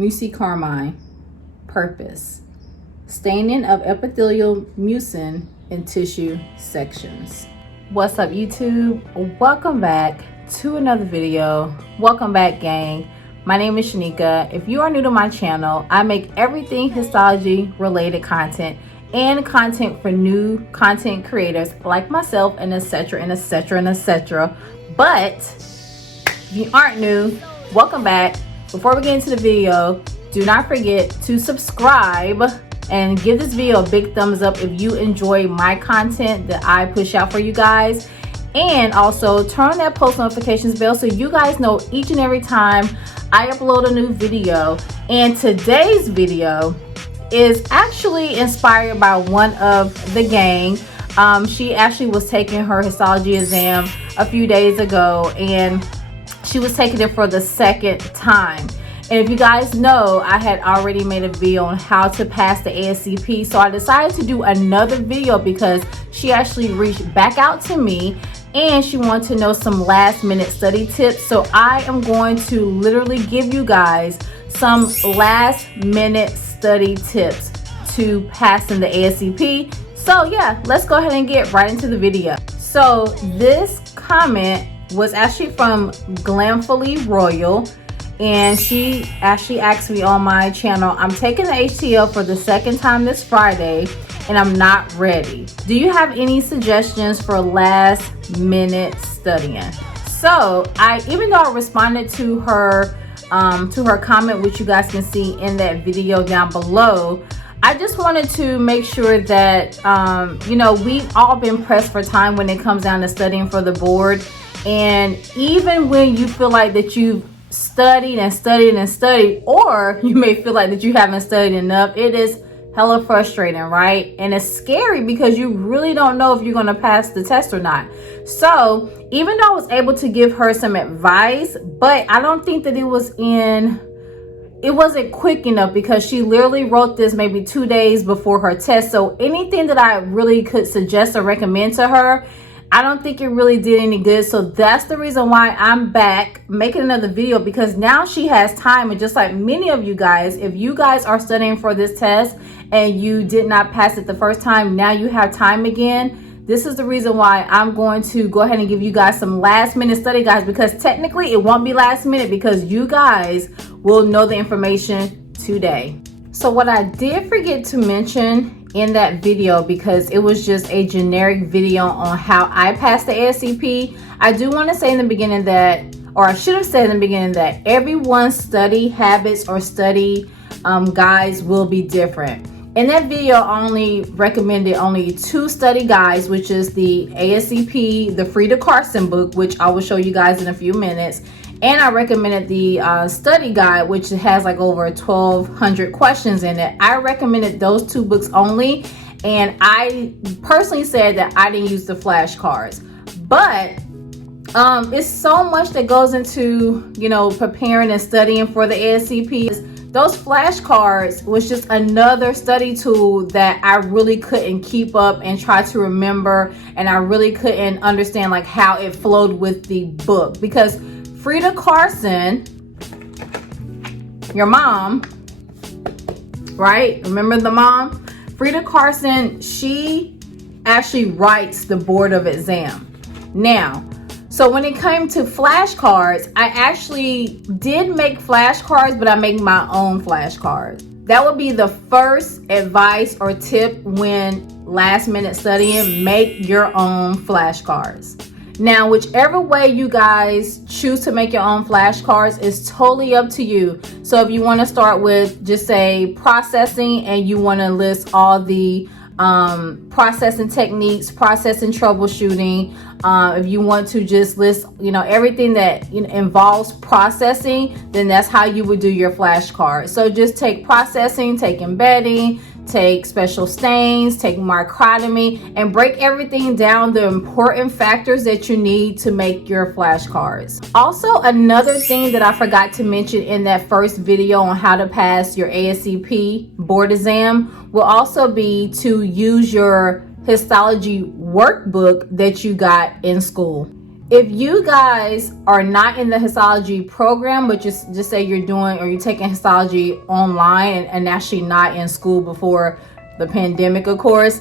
mucicarmine. Purpose: staining of epithelial mucin in tissue sections. What's up, YouTube? Welcome back to another video. Welcome back, gang. My name is Shanika. If you are new to my channel, I make everything histology related content and content for new content creators like myself, and etc, and etc, and etc. But if you aren't new, welcome back. Before we get into the video, do not forget to subscribe and give this video a big thumbs up if you enjoy my content that I push out for you guys. And also turn on that post notifications bell so you guys know each and every time I upload a new video. And today's video is actually inspired by one of the gang. She actually was taking her histology exam a few days ago, and she was taking it for the second time. And if you guys know, I had already made a video on how to pass the Ascp, so I decided to do another video because she actually reached back out to me and she wanted to know some last minute study tips. So I am going to literally give you guys some last minute study tips to passing the Ascp. So yeah, let's go ahead and get right into the video. So this comment was actually from Glamfully Royal, and she actually asked me on my channel, I'm taking the HTL for the second time this Friday and I'm not ready. Do you have any suggestions for last minute studying? So even though I responded to her comment, which you guys can see in that video down below, I just wanted to make sure that you know, we've all been pressed for time when it comes down to studying for the board. And even when you feel like that you've studied and studied and studied, or you may feel like that you haven't studied enough, it is hella frustrating, right? And it's scary because you really don't know if you're going to pass the test or not. So even though I was able to give her some advice, but I don't think that it wasn't quick enough, because she literally wrote this maybe 2 days before her test. So anything that I really could suggest or recommend to her, I don't think it really did any good. So that's the reason why I'm back making another video, because now she has time. And just like many of you guys, if you guys are studying for this test and you did not pass it the first time, now you have time again. This is the reason why I'm going to go ahead and give you guys some last minute study guys, because technically it won't be last minute because you guys will know the information today. So what I did forget to mention in that video, because it was just a generic video on how I passed the Ascp, I do want to say in the beginning that, or I should have said in the beginning, that everyone's study habits or study guides will be different. In that video, I only recommended only 2 study guides, which is the Ascp, the Frida Carson book, which I will show you guys in a few minutes. And I recommended the study guide, which has like over 1,200 questions in it. I recommended those 2 books only. And I personally said that I didn't use the flashcards. But it's so much that goes into, you know, preparing and studying for the Ascp. Those flashcards was just another study tool that I really couldn't keep up and try to remember. And I really couldn't understand like how it flowed with the book, because Frida Carson, your mom, right? Remember the mom? Frida Carson, she actually writes the board of exam. Now, so when it came to flashcards, I actually did make flashcards, but I make my own flashcards. That would be the first advice or tip when last minute studying: make your own flashcards. Now, whichever way you guys choose to make your own flashcards is totally up to you. So if you want to start with just say processing, and you want to list all the processing techniques, processing troubleshooting, if you want to just list, you know, everything that involves processing, then that's how you would do your flashcard. So just take processing, take embedding, take special stains, take microtomy, and break everything down, the important factors that you need to make your flashcards. Also, another thing that I forgot to mention in that first video on how to pass your Ascp board exam will also be to use your histology workbook that you got in school. If you guys are not in the histology program, but just say you're doing, or you're taking histology online and actually not in school before the pandemic, of course,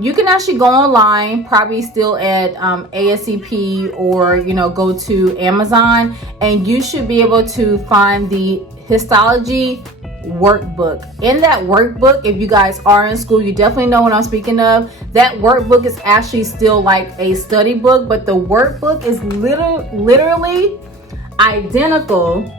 you can actually go online, probably still at Ascp, or go to Amazon, and you should be able to find the Histology Workbook. In that workbook, if you guys are in school, you definitely know what I'm speaking of. That workbook is actually still like a study book, but the workbook is literally identical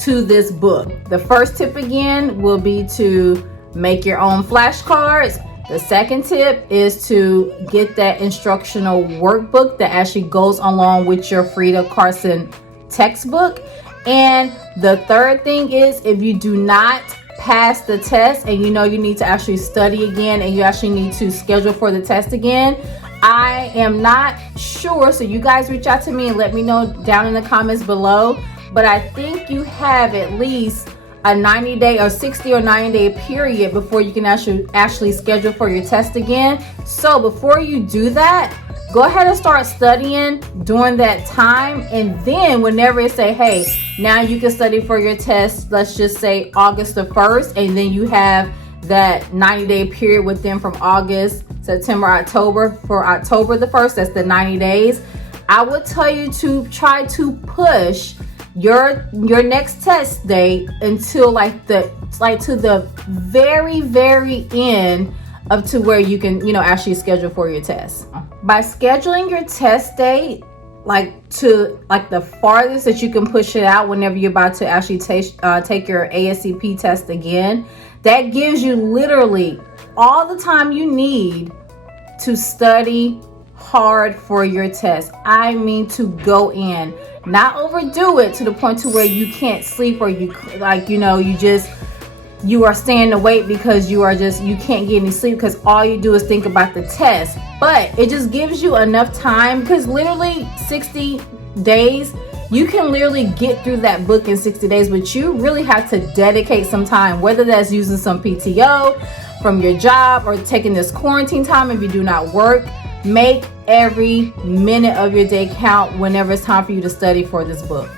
to this book. The first tip again will be to make your own flashcards. The second tip is to get that instructional workbook that actually goes along with your Frida Carson textbook. And the third thing is, if you do not pass the test and you need to actually study again and you actually need to schedule for the test again, I am not sure, so you guys reach out to me and let me know down in the comments below, but I think you have at least a 90-day or 60 or 90-day period before you can actually schedule for your test again. So before you do that, go ahead and start studying during that time, and then whenever it say, hey, now you can study for your test, let's just say August the 1st, and then you have that 90-day period with them from August, September, October. For October the 1st, that's the 90 days. I would tell you to try to push your next test date until to the very end up to where you can actually schedule for your test. By scheduling your test date to the farthest that you can push it out, whenever you're about to actually take your ASCP test again, that gives you literally all the time you need to study hard for your test. I mean, to go in, not overdo it to the point to where you can't sleep, or you are staying awake because you can't get any sleep because all you do is think about the test. But it just gives you enough time, because literally 60 days, you can literally get through that book in 60 days, but you really have to dedicate some time, whether that's using some PTO from your job or taking this quarantine time if you do not work. Make every minute of your day count whenever it's time for you to study for this book.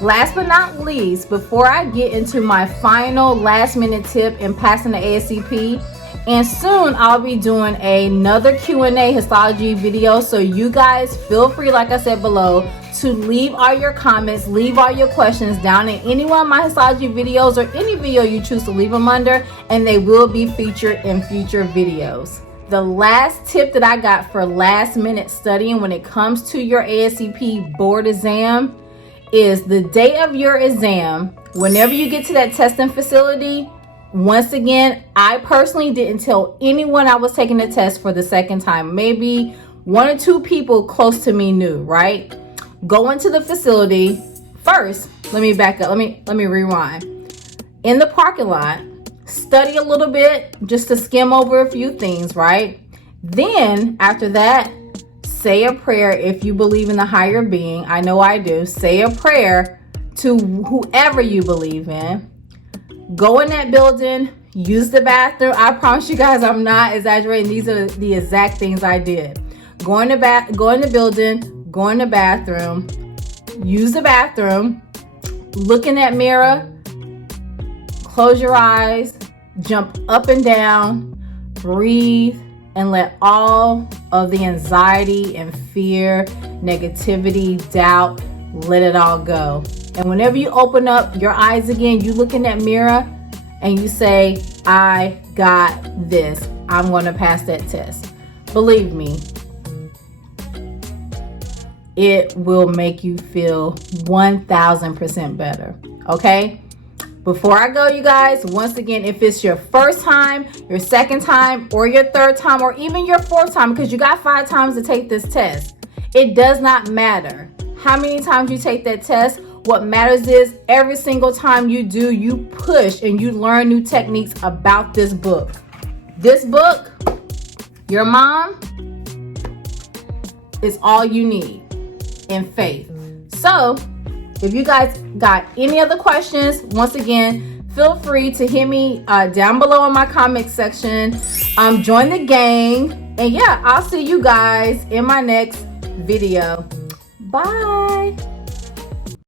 Last but not least, before I get into my final last minute tip in passing the ASCP, and soon I'll be doing another Q&A histology video, so you guys feel free, like I said below, to leave all your comments, leave all your questions down in any one of my histology videos, or any video you choose to leave them under, and they will be featured in future videos. The last tip that I got for last minute studying when it comes to your ASCP board exam is the day of your exam. Whenever you get to that testing facility, once again, I personally didn't tell anyone I was taking the test for the second time. Maybe one or two people close to me knew, right? Go into the facility. First, let me back up. Let me rewind. In the parking lot, study a little bit just to skim over a few things, right? Then after that, say a prayer if you believe in the higher being. I know I do. Say a prayer to whoever you believe in. Go in that building, use the bathroom. I promise you guys, I'm not exaggerating. These are the exact things I did. Go in the building, go in the bathroom, use the bathroom, look in that mirror, close your eyes, jump up and down, breathe, and let all of the anxiety and fear, negativity, doubt, let it all go. And whenever you open up your eyes again, you look in that mirror and you say, I got this. I'm going to pass that test. Believe me, it will make you feel 1000% better. Okay? Before I go, you guys, once again, if it's your first time, your second time, or your third time, or even your fourth time, because you got 5 times to take this test, it does not matter how many times you take that test. What matters is every single time you do, you push and you learn new techniques about this book. This book, your mom, is all you need in faith. So if you guys got any other questions, once again, feel free to hit me down below in my comment section. Join the gang. And yeah, I'll see you guys in my next video. Bye.